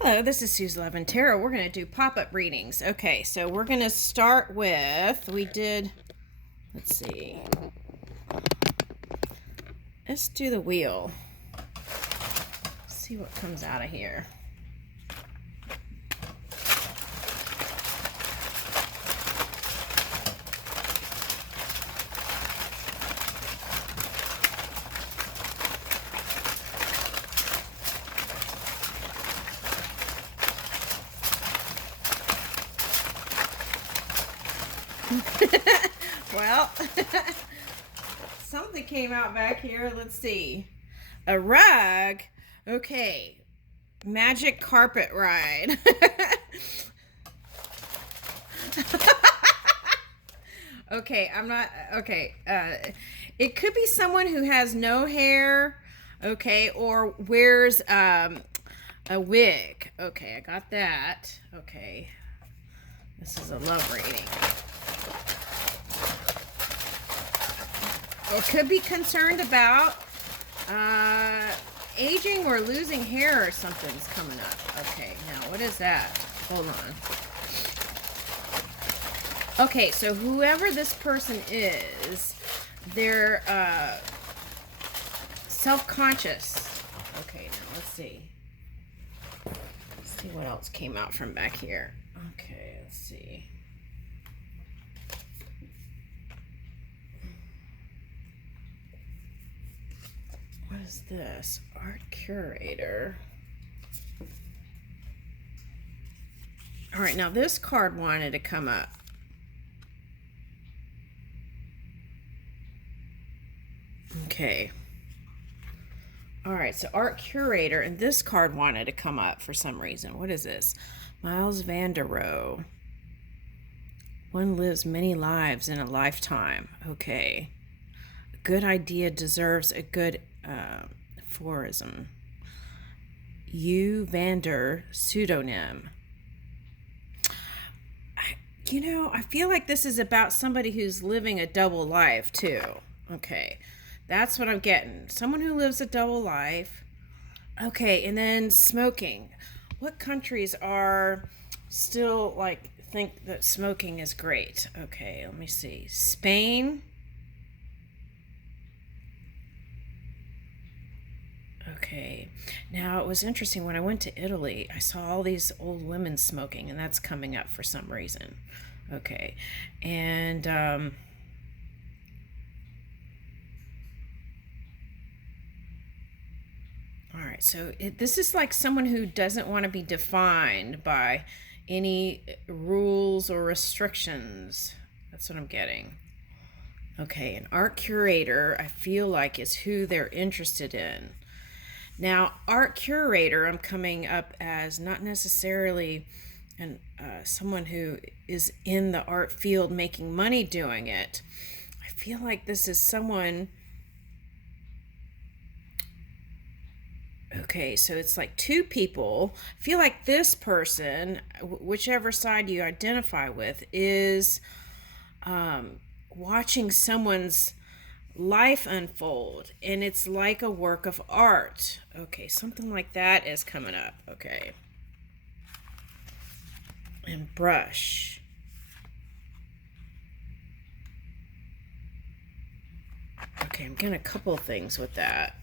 Hello, this is Suze Love and Tarot. We're going to do pop-up readings. Okay, so we're going to start with, let's see. Let's do the wheel. See what comes out of here. Well, something came out back here. Let's see. A rug. Okay. Magic carpet ride. Okay, I'm not. Okay. It could be someone who has no hair. Okay, or wears a wig. Okay, I got that. Okay. This is a love reading. Or could be concerned about aging or losing hair or something's coming up. Okay, now what is that? Hold on. Okay, so whoever this person is, they're self-conscious. Okay, now let's see. Let's see what else came out from back here. Okay, let's see. What is this? Art curator. All right, now this card wanted to come up. Okay. All right, so art curator, and this card wanted to come up for some reason. What is this? Miles Vanderoe. One lives many lives in a lifetime. Okay. A good idea deserves a good aphorism. U. Vander pseudonym. I feel like this is about somebody who's living a double life too. Okay. That's what I'm getting. Someone who lives a double life. Okay, and then smoking. What countries are still think that smoking is great? Okay, let me see. Spain. Okay. Now, it was interesting. When I went to Italy, I saw all these old women smoking, and that's coming up for some reason. Okay. And, all right, so this is like someone who doesn't want to be defined by any rules or restrictions. That's what I'm getting. Okay, an art curator, I feel like, is who they're interested in. Now, art curator, I'm coming up as not necessarily someone who is in the art field making money doing it. I feel like this is someone. Okay, so it's like two people. I feel like this person, whichever side you identify with, is watching someone's life unfold, and it's like a work of art. Okay, something like that is coming up. Okay. And brush. Okay, I'm getting a couple of things with that.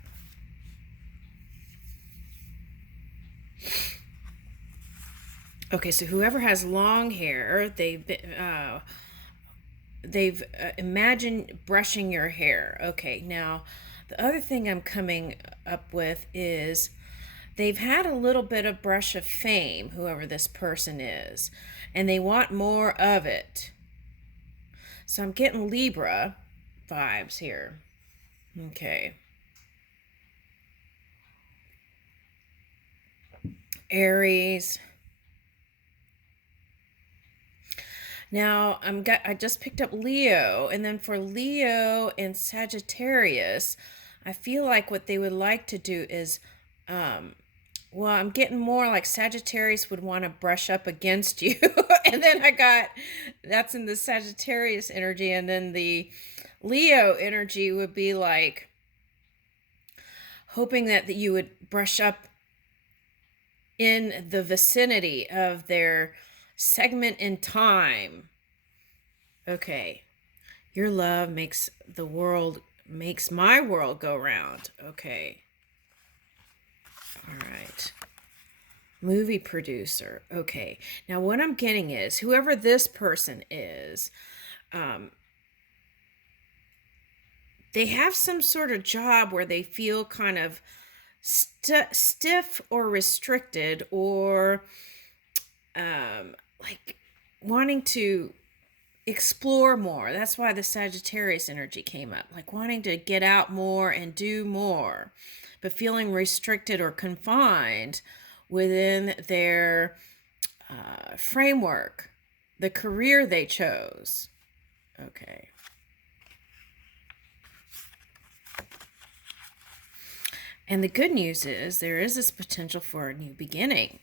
Okay, so whoever has long hair, they've imagined brushing your hair. Okay, now the other thing I'm coming up with is they've had a little bit of brush of fame, whoever this person is, and they want more of it. So I'm getting Libra vibes here. Okay. Aries. Now I just picked up Leo, and then for Leo and Sagittarius, I feel like what they would like to do is, well, I'm getting more like Sagittarius would want to brush up against you, and then that's in the Sagittarius energy, and then the Leo energy would be like hoping that you would brush up in the vicinity of their segment in time. Okay. Your love makes my world go round. Okay. All right. Movie producer. Okay. Now what I'm getting is whoever this person is, they have some sort of job where they feel kind of stiff or restricted, or like wanting to explore more. That's why the Sagittarius energy came up, like wanting to get out more and do more, but feeling restricted or confined within their framework, the career they chose. Okay. And the good news is there is this potential for a new beginning.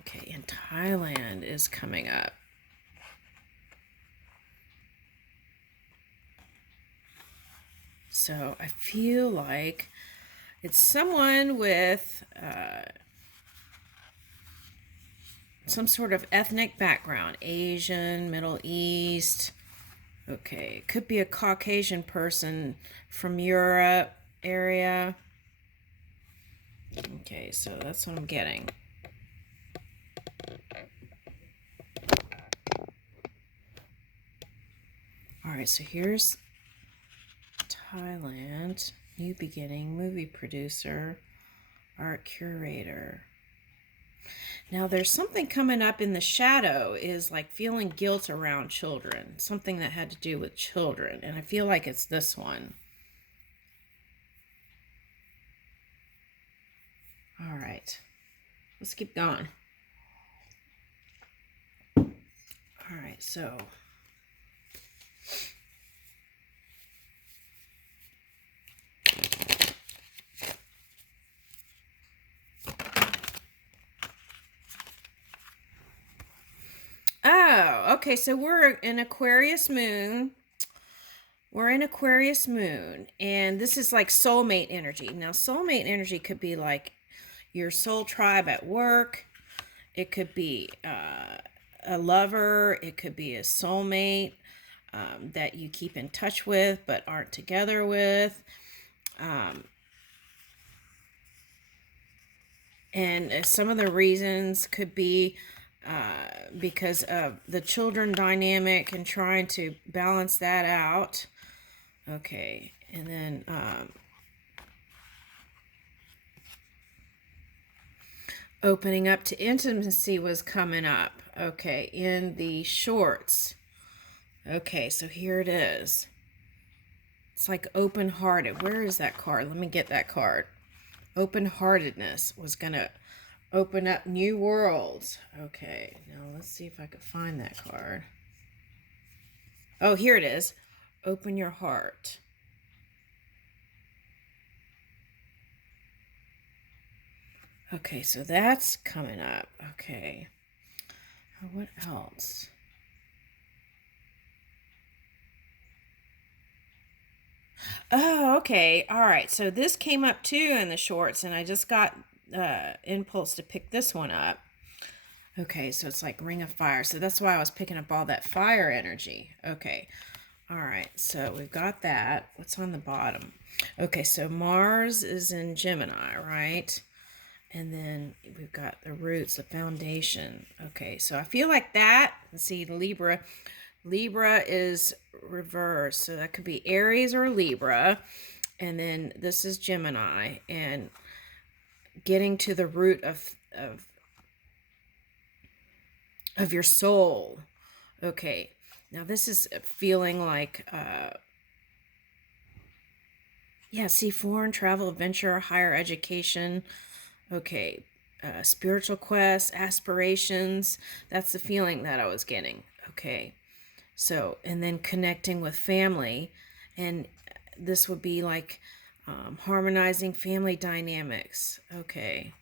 Okay, and Thailand is coming up. So I feel like it's someone with some sort of ethnic background, Asian, Middle East. Okay, it could be a Caucasian person from Europe area. Okay, so that's what I'm getting. All right, so here's Thailand, new beginning, movie producer, art curator. Now there's something coming up in the shadow, is like feeling guilt around children, something that had to do with children, and I feel like it's this one. All right, let's keep going. All right, so okay, so we're in Aquarius moon. We're in Aquarius moon, and this is like soulmate energy. Now, soulmate energy could be like your soul tribe at work. It could be a lover. It could be a soulmate that you keep in touch with but aren't together with. And some of the reasons could be because of the children dynamic and trying to balance that out. Okay, and then opening up to intimacy was coming up. Okay, in the shorts. Okay, so here it is. It's like open-hearted. Where is that card? Let me get that card. Open-heartedness was going to open up new worlds. Okay, now let's see if I can find that card. Oh, here it is. Open your heart. Okay, so that's coming up. Okay. What else? Oh, okay. All right. So this came up too in the shorts, and I just got impulse to pick this one up. Okay, so it's like Ring of Fire. So that's why I was picking up all that fire energy. Okay. All right. So we've got that. What's on the bottom? Okay, so Mars is in Gemini, right? And then we've got the roots, the foundation. Okay, so I feel like that. Let's see, Libra. Libra is reversed, so that could be Aries or Libra. And then this is Gemini, and getting to the root of your soul. Okay, now this is feeling like yeah, see, foreign travel, adventure, higher education. Okay, spiritual quests, aspirations. That's the feeling that I was getting. Okay, so, and then connecting with family, and this would be like harmonizing family dynamics. Okay.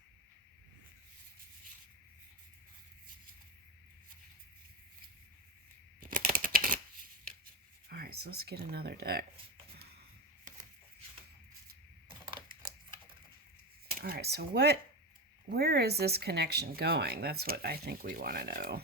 All right, so let's get another deck. All right, so where is this connection going? That's what I think we want to know.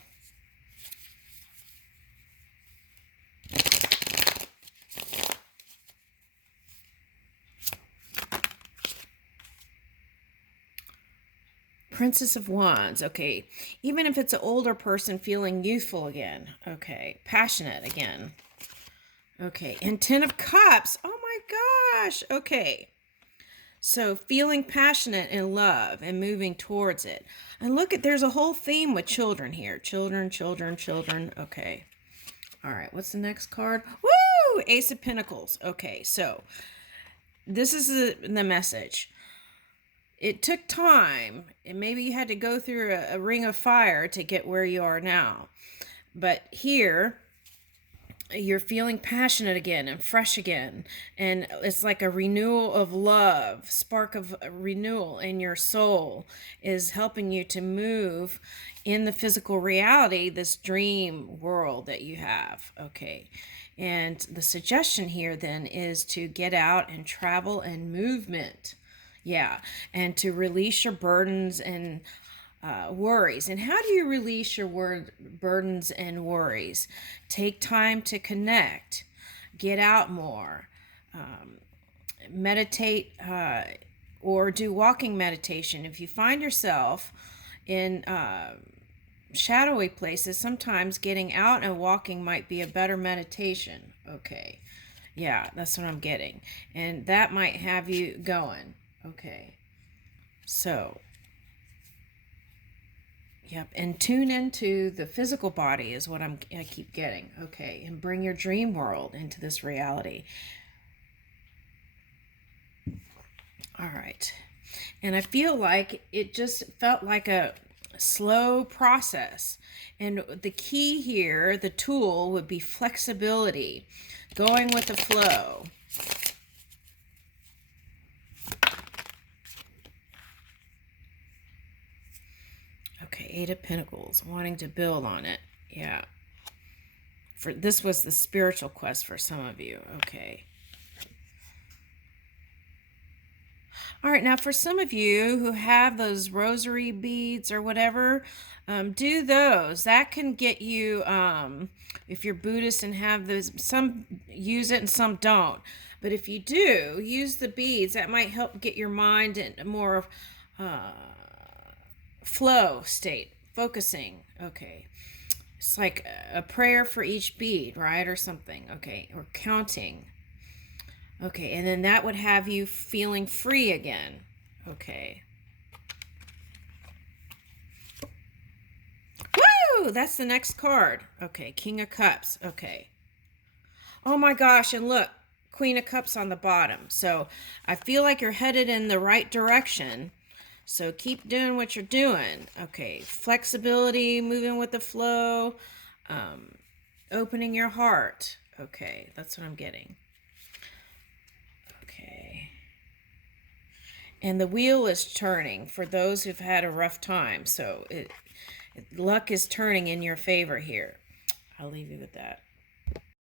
Princess of Wands. Okay. Even if it's an older person feeling youthful again. Okay. Passionate again. Okay. And Ten of Cups. Oh my gosh. Okay. So feeling passionate in love and moving towards it. And look at, there's a whole theme with children here. Children, children, children. Okay. All right. What's the next card? Woo! Ace of Pentacles. Okay. So this is the message. It took time, and maybe you had to go through a ring of fire to get where you are now. But here, you're feeling passionate again and fresh again. And it's like a renewal of love, spark of renewal in your soul is helping you to move in the physical reality, this dream world that you have. Okay. And the suggestion here then is to get out and travel and movement. Yeah, and to release your burdens and worries. And how do you release your burdens and worries? Take time to connect, get out more, meditate, or do walking meditation. If you find yourself in shadowy places, sometimes getting out and walking might be a better meditation. Okay, yeah, that's what I'm getting. And that might have you going. Okay, so, yep, and tune into the physical body is what I keep getting. Okay, and bring your dream world into this reality. All right, and I feel like it just felt like a slow process. And the key here, the tool, would be flexibility, going with the flow. Okay, Eight of Pentacles, wanting to build on it. Yeah. This was the spiritual quest for some of you. Okay. All right, now for some of you who have those rosary beads or whatever, do those. That can get you, if you're Buddhist and have those, some use it and some don't. But if you do, use the beads. That might help get your mind in more flow state, focusing. Okay, it's like a prayer for each bead, right, or something. Okay, or counting. Okay, and then that would have you feeling free again. Okay, woo, that's the next card. Okay, King of Cups. Okay, oh my gosh, and look, Queen of Cups on the bottom. So I feel like you're headed in the right direction. So keep doing what you're doing. Okay, flexibility, moving with the flow, opening your heart. Okay, that's what I'm getting. Okay. And the wheel is turning for those who've had a rough time. So luck is turning in your favor here. I'll leave you with that.